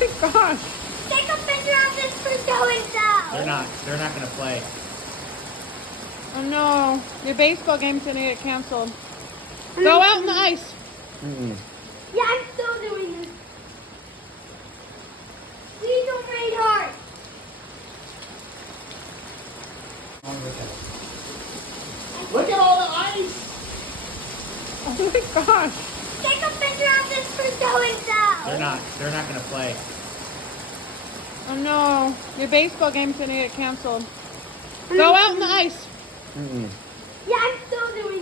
my gosh. Take a picture of this for so and so. They're not gonna play. Oh no, your baseball game's gonna get canceled. Go out in the ice. Yeah, I'm still doing this. Please don't raid hard. Look at all the ice. Oh my gosh. Take a picture of this for so and so. They're not gonna play. Oh no, your baseball game's gonna get canceled. Go out in the ice. Yeah, I'm still doing